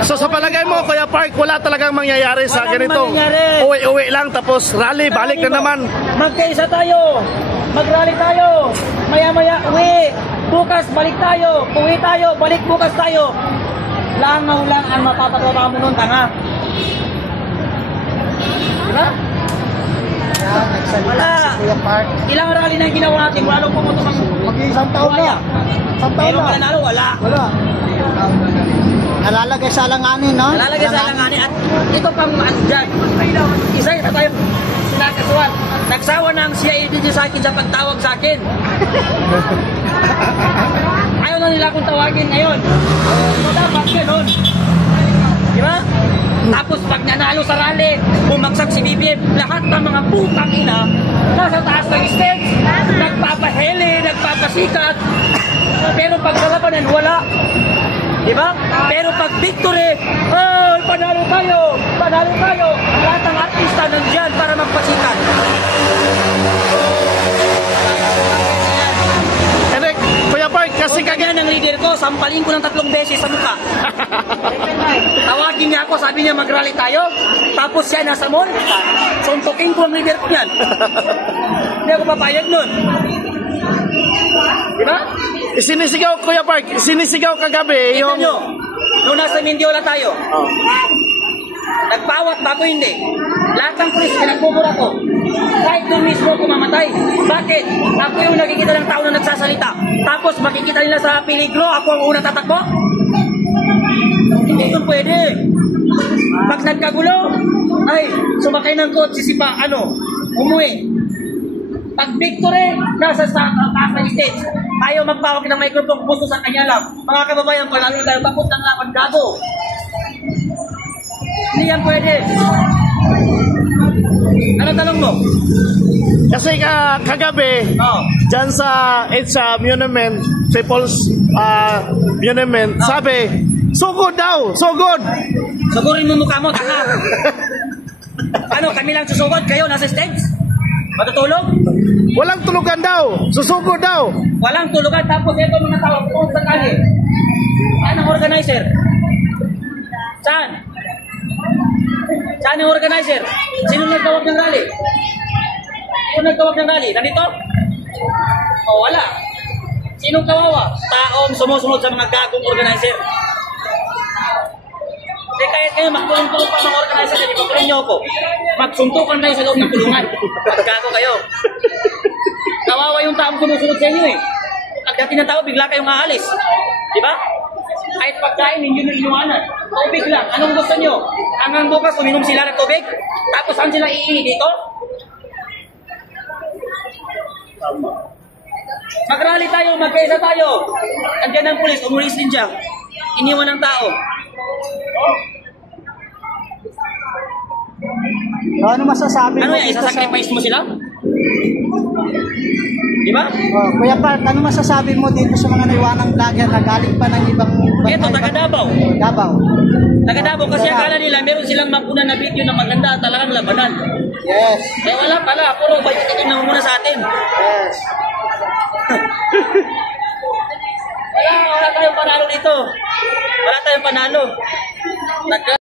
So sa palagay mo, Kuya Park, wala talagang mangyayari sa Walang ganito? mangyayari. Uwi-uwi lang, tapos rally, balik na naman. Magkaisa tayo. Mag-rally tayo. Maya-maya, uwi. Bukas, balik tayo. Uwi tayo. Balik bukas tayo. Langaw lang ang mapapagawa mo nun, tanga. Diba? Wala. Ilang rally na yung ginawa natin. Wala nung pumunto kang Mag-iisang taon na. Isang taon pero na. mananalo, wala. Wala. Nalalagay sa alanganin, no? Nalalagay sa langanin at ito pang dyan. Isa na tayo sinakasuhan. Nagsawa na ang CID sa akin sa pagtawag sa akin. Ayaw na nila akong tawagin ngayon. So dapat ganun. Diba? Tapos pag nanalo sa rally, bumagsak si BBM, lahat ng mga putang ina nasa taas ng stage, nagpapaheli, nagpapasikat. Pero pag kalabanan, wala. Diba? Pero pag victory, oh, panalo tayo! Panalo tayo! Lahat ng artista nandiyan para magpasikat. Eric, Kuya Park, kasi Ganyan ang leader ko, sampalin ko ng 3 beses sa mukha. Tawagin niya ako, sabi niya mag-rally tayo. Tapos siya nasa mall, suntukin ko ang leader ko yan. Hindi ako papayag nun. Diba? sinisigaw, Kuya Park, sinisigaw kagabi Tignan yung... nyo, nung nasa Mindiola tayo, nagpawat ba ako hindi? Lahat ng pulis, pinagmumura ko. Kahit doon mismo ako mamatay. Bakit? Ako yung nakikita ng tao na nagsasalita. Tapos makikita nila sa peligro, ako ang unang tatakbo? Hindi yun pwede. Pag nagkagulo, ay, sumakay ng kotse si pa, umuwi. Pag victory, nasa taas ng stage. Ayaw magpawag ng microphone, gusto sa kanya lang. Mga kababayan, panalo tayo, tapos ng laban, gago. Hindi yan pwede. Ano tanong mo? Kasi kagabi, dyan sa EDSA Monument, People's Monument, sabi, so good daw, so good. Sugurin mo mukha mo, tanga. Ano, kami lang susugod, kayo nasa stage? Matutulog? Walang tulugan daw, susugod daw. Walang tulugan, tapos ito mga tao, pumunta sa kali. Saan ang organizer? Saan? Saan ang organizer? Sino nagtawag ng rally? Sino nagtawag ng rally? Nandito? O, wala. Sinong kawawa? Taong sumusunod sa mga gagong organizer. Hindi kahit kayo magkulong-kulong pa mga organizer, hindi pakulong nyo ako. Magsuntukan tayo sa loob ng kulungan. Maggago kayo. Kawawa yung taong sumusunod sa inyo eh. Pagdating ng tao, bigla kayong aalis. Diba? Kahit pagkain, hindi nyo inuwanan. Tubig lang. Anong gusto nyo? Hanggang bukas, uminom sila ng tubig? Tapos saan sila iihi dito? Mag-rally tayo, magkaisa tayo. Andiyan ang pulis, umulis din dyan. Iniwan ng tao. Ano masasabi Ano mo yan? dito sa... Isa-sacrifice mo sila? Diba? Kuya Park, ano masasabi mo dito sa mga naiwanang vlogger na galing pa ng ibang... Ito, taga Davao. Davao. Taga Davao kasi akala nila meron silang mapunan na video na maganda at talagang labanan. Yes. Eh wala pala, puro bayotikin na muna sa atin. Yes. Wala tayong panalo dito. Wala tayong panalo.